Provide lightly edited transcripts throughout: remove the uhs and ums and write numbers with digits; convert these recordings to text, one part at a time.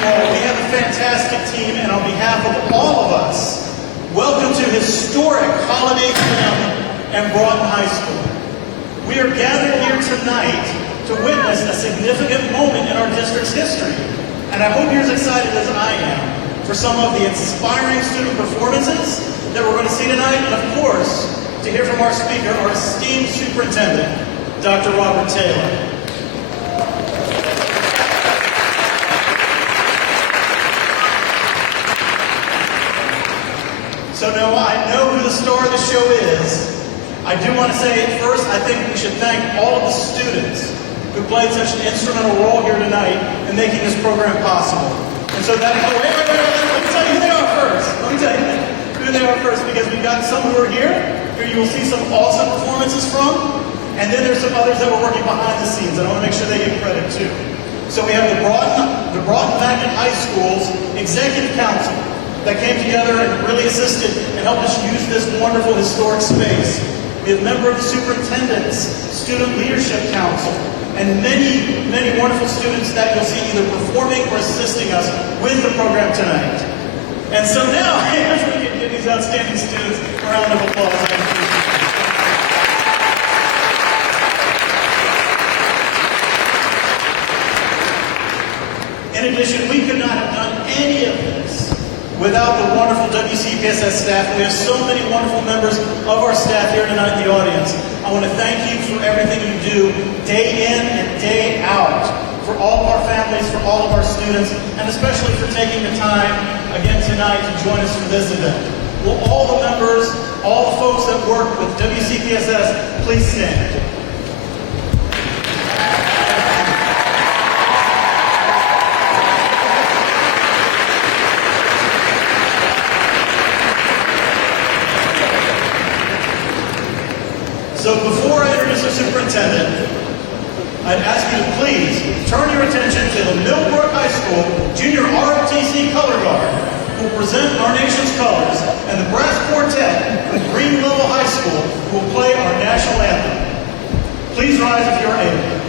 you all. We have a fantastic team, and on behalf of all of us, welcome to historic Holiday Camp and Broughton High School. We are gathered here tonight to witness a significant moment in our district's history, and I hope you're as excited as I am for some of the inspiring student performances that we're going to see tonight, and of course, to hear from our speaker, our esteemed Superintendent, Dr. Robert Taylor. So no, I know who the star of the show is. I do want to say first, I think we should thank all of the students who played such an instrumental role here tonight in making this program possible. And so that, let me tell you who they are first. Let me tell you who they are first, because we've got some who are here you will see some awesome performances from, and then there's some others that were working behind the scenes, and I want to make sure they get credit too. So we have the Broughton Magnet High School's Executive Council that came together and really assisted and helped us use this wonderful historic space. We have a member of the Superintendent's Student Leadership Council, and many, many wonderful students that you'll see either performing or assisting us with the program tonight. And so now, as we can give these outstanding students a round of applause. In addition, we could not have done any of this without the wonderful WCPSS staff. We have so many wonderful members of our staff here tonight in the audience. I want to thank you for everything you do day in and day out for all of our families, for all of our students, and especially for taking the time again tonight to join us for this event. Will all the members, all the folks that work with WCPSS, please stand. So before I introduce our superintendent, I'd ask you to please turn your attention to the Millbrook High School Junior ROTC Color Guard, who will present our nation's colors, and the brass quartet of Green Level High School, who will play our national anthem. Please rise if you are able.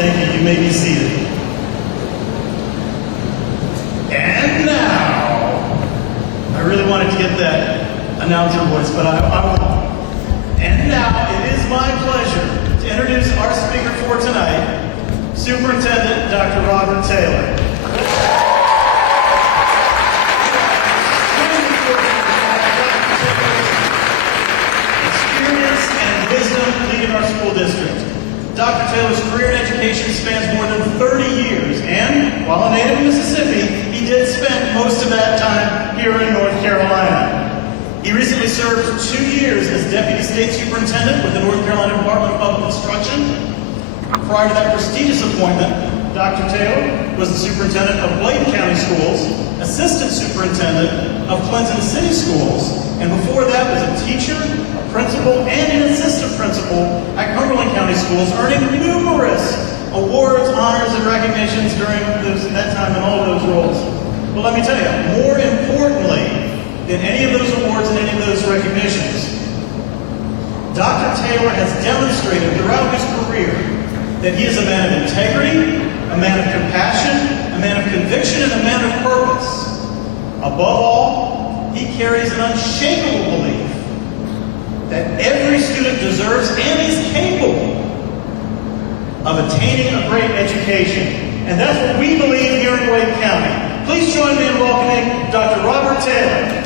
Thank you. You may be seated. And now, I really wanted to get that announcer voice, but I won't. And now, it is my pleasure to introduce our speaker for tonight, Superintendent Dr. Robert Taylor. Experience and wisdom leading our school district. Dr. Taylor's career in education spans more than 30 years, and while a native of Mississippi, he did spend most of that time here in North Carolina. He recently served 2 years as Deputy State Superintendent with the North Carolina Department of Public Instruction. Prior to that prestigious appointment, Dr. Taylor was the Superintendent of Bladen County Schools, Assistant Superintendent of Clinton City Schools, and before that was a teacher, a principal, and an assistant principal at Cumberland County Schools, earning numerous awards, honors, and recognitions during that time in all of those roles. But let me tell you, more importantly than any of those awards and any of those recognitions, Dr. Taylor has demonstrated throughout his career that he is a man of integrity, a man of compassion, a man of conviction, and a man of purpose. Above all, he carries an unshakable belief that every student deserves and is capable of attaining a great education. And that's what we believe here in Wake County. Please join me in welcoming Dr. Robert Taylor.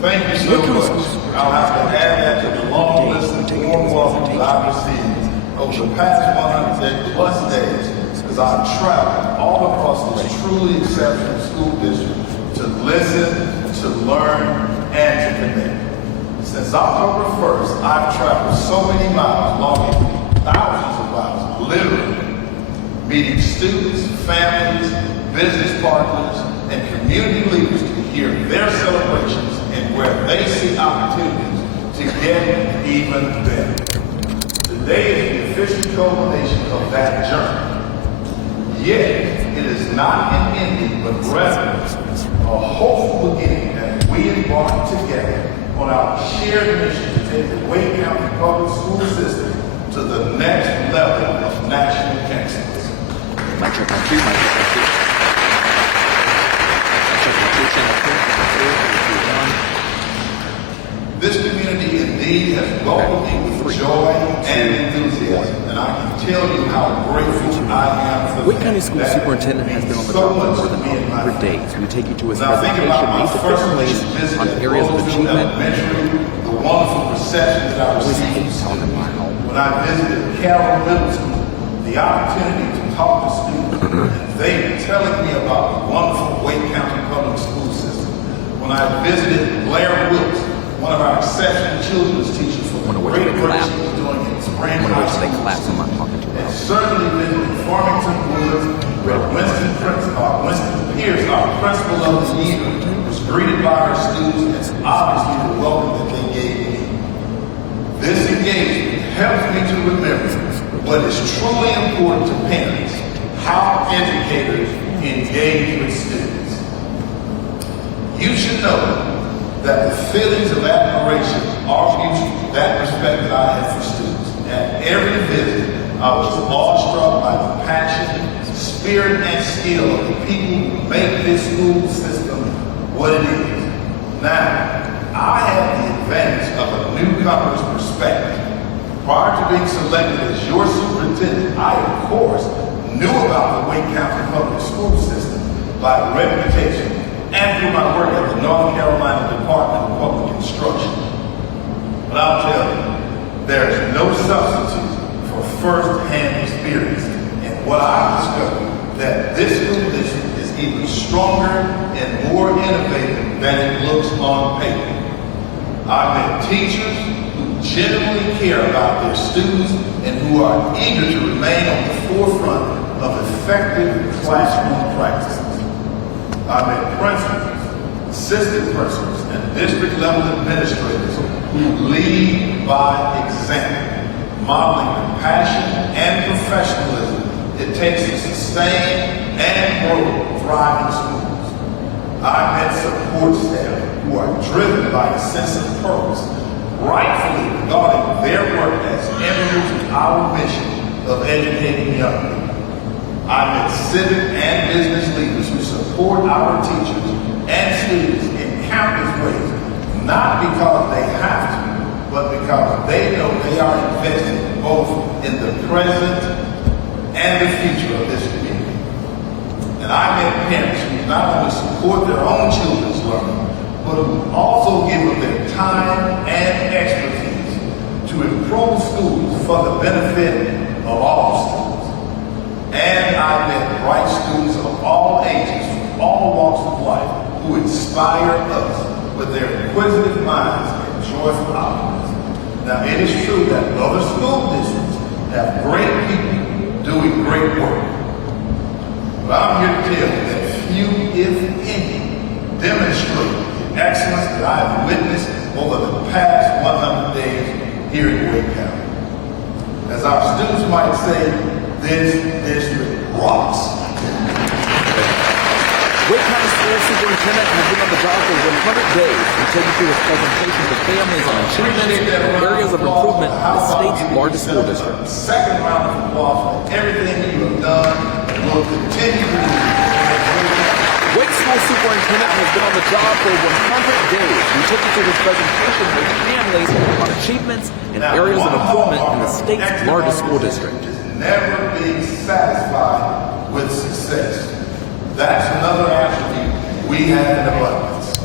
Thank you so much. I'll have to add that to the long list of warm welcomes I've received over the past 100+ days as I've traveled all across this truly exceptional school district to listen, to learn, and to connect. Since October 1st, I've traveled so many miles, logging thousands of miles, literally, meeting students, families, business partners, and community leaders to hear their celebrations and where they see opportunities to get even better. Today is the official culmination of that journey. Yet, it is not an ending, but rather a hopeful beginning as we embark together on our shared mission to take the Wake County Public School System to the next level of national excellence. This community indeed has welcomed me with joy and enthusiasm, and I can tell you how grateful I am for Wake County School Superintendent has been on the job for more than 100 days. We take you to his presentation, made the different ways on areas of achievement. The wonderful reception that I received when I visited Carroll Middle School, the opportunity to talk to students, and they were telling me about the wonderful Wake County Public School System. When I visited Blair Wilkes, one of our exceptional children's teachers for the great work she was doing in spring high school. And certainly visited Farmington Woods, where Winston Pierce, our principal of the year, was greeted by her students and obviously the welcome that they gave me. This engagement helps me to remember what is truly important to parents, how educators engage with students. You should know that the feelings of admiration are mutual, that respect that I have for students. At every visit, I was awestruck by the passion, spirit, and skill of the people who make this school system what it is. Now, I have the advantage of a newcomer's perspective. Prior to being selected as your superintendent, I, of course, knew about the Wake County Public School System by reputation and through my work at the North Carolina Department of Public Instruction. But I'll tell you, there is no substitute for first-hand experience. And what I've discovered, that this school district is even stronger and more innovative than it looks on paper. I've met teachers who genuinely care about their students and who are eager to remain on the forefront of effective classroom practices. I've met principals, assistant principals, and district-level administrators who lead by example, modeling compassion and professionalism it takes to sustain and grow thriving schools. I've met support staff who are driven by a sense of purpose, rightfully regarding their work as integral to our mission of educating young people. I've met civic and business leaders who support our teachers and students in countless ways, not because they have to, but because they know they are invested both in the present and the future of this community. met parents who not only support their own children's learning, but who also give of their time and expertise to improve schools for the benefit of all students. And I met bright students of all ages, from all walks of life, who inspire us with their inquisitive minds and joyful optimism. Now, it is true that other school districts have great people doing great work. But I'm here to tell you that few, if any, demonstrate the excellence that I have witnessed over the past 100 days here in Wake County. As our students might say, this district rocks. Wake County School Superintendent has been on the job for 100 days. We take you through his presentation to families on achievements and areas of improvement in the state's largest school district. Second round of applause for everything you have done and will continue to do. Wake School Superintendent has been on the job for 100 days. We took you through his presentation with families on achievements and areas of improvement in the state's largest school district. Never be satisfied with success. That's another attribute we have in abundance.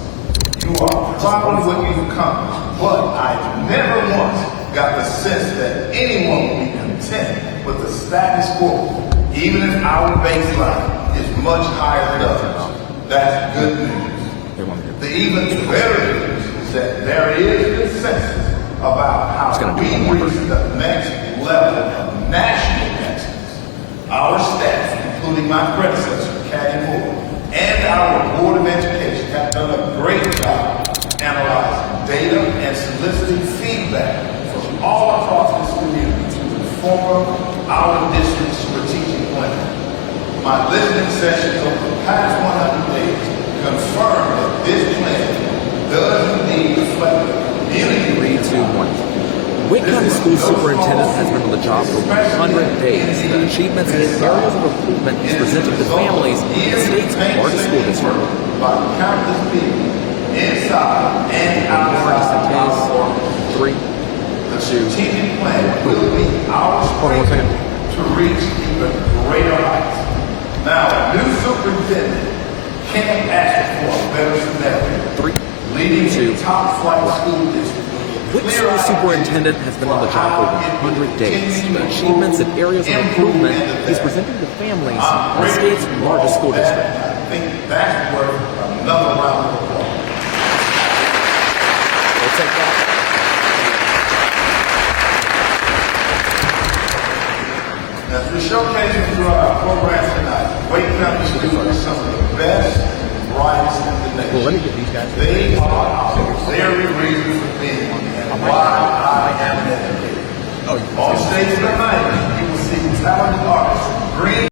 You are proud of what you've accomplished, but I've never once got the sense that anyone will be content with the status quo, even if our baseline is much higher than others. That's good news. The even better news is that there is consensus about how we reach the next level of national excellence. Our staff, including my predecessor, Caddy Moore, and our Board of Education have done a great job analyzing data and soliciting feedback from all across this community to inform our district's strategic plan. My listening sessions over the past 100 days confirm that this plan does indeed reflect the community. 3, 2, 1. Wake County School Superintendent has been on the job for 100 days. The achievements and areas of improvement he's presented to families in the state's largest school district. By countless people inside and outside our 3, the strategic plan will be our strength to reach even greater heights. Now, a new superintendent can't ask for a better scenario. 3, leading 2, a top flight school district. Wake School Superintendent has been on the job for 100 days. The achievements and areas of improvement he's presenting to families in the state's largest school district. I think that's worth another round of applause. We'll take that. As we showcase through our program tonight, Wake County students are some of the best, brightest in the nation. Well, let me get these guys. They are our very reason for being and why I am educated. On stage tonight, you will see talented artists, green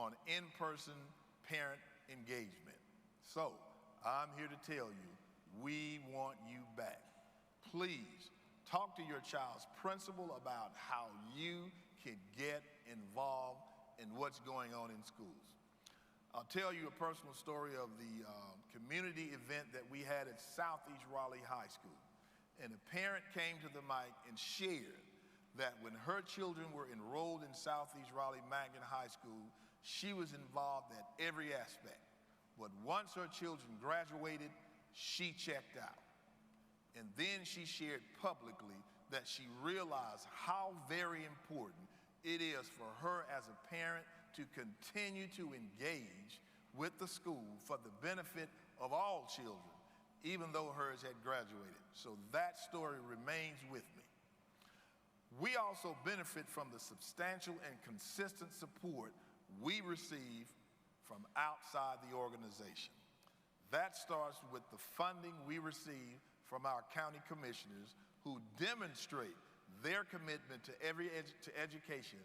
on in-person parent engagement. So I'm here to tell you, we want you back. Please talk to your child's principal about how you can get involved in what's going on in schools. I'll tell you a personal story of the community event that we had at Southeast Raleigh High School. And a parent came to the mic and shared that when her children were enrolled in Southeast Raleigh Magnet High School, she was involved at every aspect. But once her children graduated, she checked out. And then she shared publicly that she realized how very important it is for her as a parent to continue to engage with the school for the benefit of all children, even though hers had graduated. So that story remains with me. We also benefit from the substantial and consistent support we receive from outside the organization. That starts with the funding we receive from our county commissioners, who demonstrate their commitment to education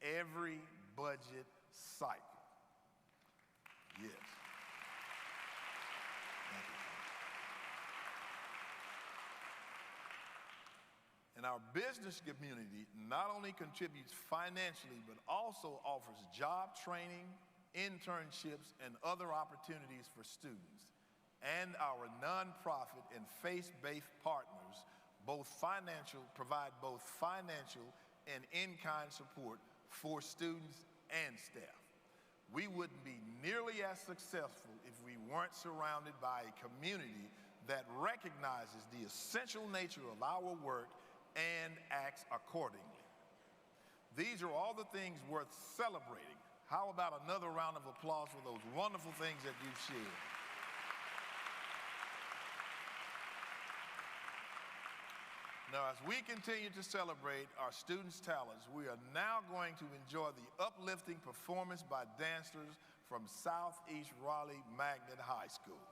every budget cycle. Yes. Thank you. And our business community not only contributes financially, but also offers job training, internships, and other opportunities for students. And our nonprofit and faith-based partners provide both financial and in-kind support for students and staff. We wouldn't be nearly as successful if we weren't surrounded by a community that recognizes the essential nature of our work and acts accordingly. These are all the things worth celebrating. How about another round of applause for those wonderful things that you've shared? Now, as we continue to celebrate our students' talents, we are now going to enjoy the uplifting performance by dancers from Southeast Raleigh Magnet High School.